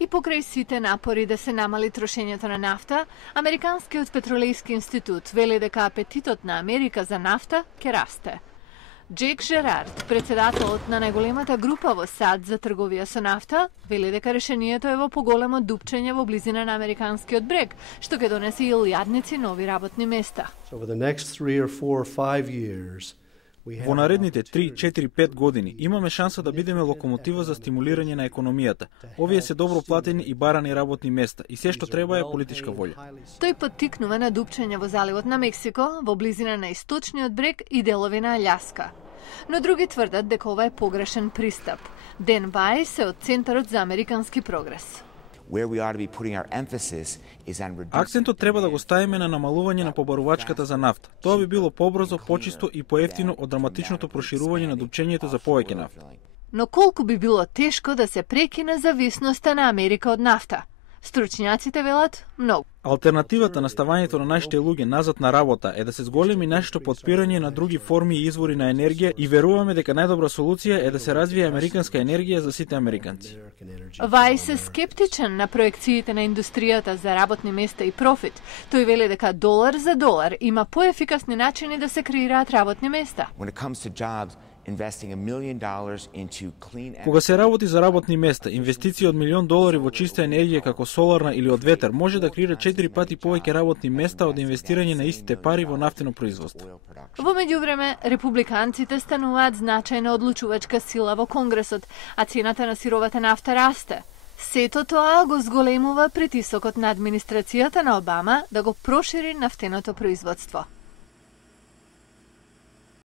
И покрај сите напори да се намали трошењето на нафта, Американскиот петролејски институт вели дека апетитот на Америка за нафта ќе расте. Джек Жерард, председателот на најголемата група во САД за трговија со нафта, вели дека решението е во поголемо дупчење во близина на американскиот брег, што ќе донесе илјадници нови работни места. Во наредните 3, 4, 5 години имаме шанса да бидеме локомотива за стимулирање на економијата. Овие се добро платени и барани работни места и се што треба е политичка волја. Тој поттикнува на дупчење во заливот на Мексико, во близина на источниот брег и делови на Аљаска. Но други тврдат дека ова е погрешен пристап. Ден Вајс е од Центарот за американски прогрес. Акцентот треба да го ставиме на намалување на побарувачката за нафта. Тоа би било побрзо, почисто и поевтино од драматичното проширување на дупчењето за повеќе нафта. Но колку би било тешко да се прекине зависноста на Америка од нафта? Стручњаците велат многу. Алтернативата на ставањето на нашите луѓе назад на работа е да се зголеми нашето подпирање на други форми и извори на енергија и веруваме дека најдобра солуција е да се развие американска енергија за сите американци. Вајс е скептичен на проекциите на индустријата за работни места и профит. Тој вели дека долар за долар има поефикасни начини да се креираат работни места. Кога се работи за работни места, инвестиција од $1,000,000 во чиста енергија како соларна или од ветер може да креира 4 пати повеќе работни места од инвестирање на истите пари во нафтено производство. Во меѓувреме, републиканците стануваат значајна одлучувачка сила во Конгресот, а цената на сировата нафта расте. Сето тоа го зголемува притисокот на администрацијата на Обама да го прошири нафтеното производство.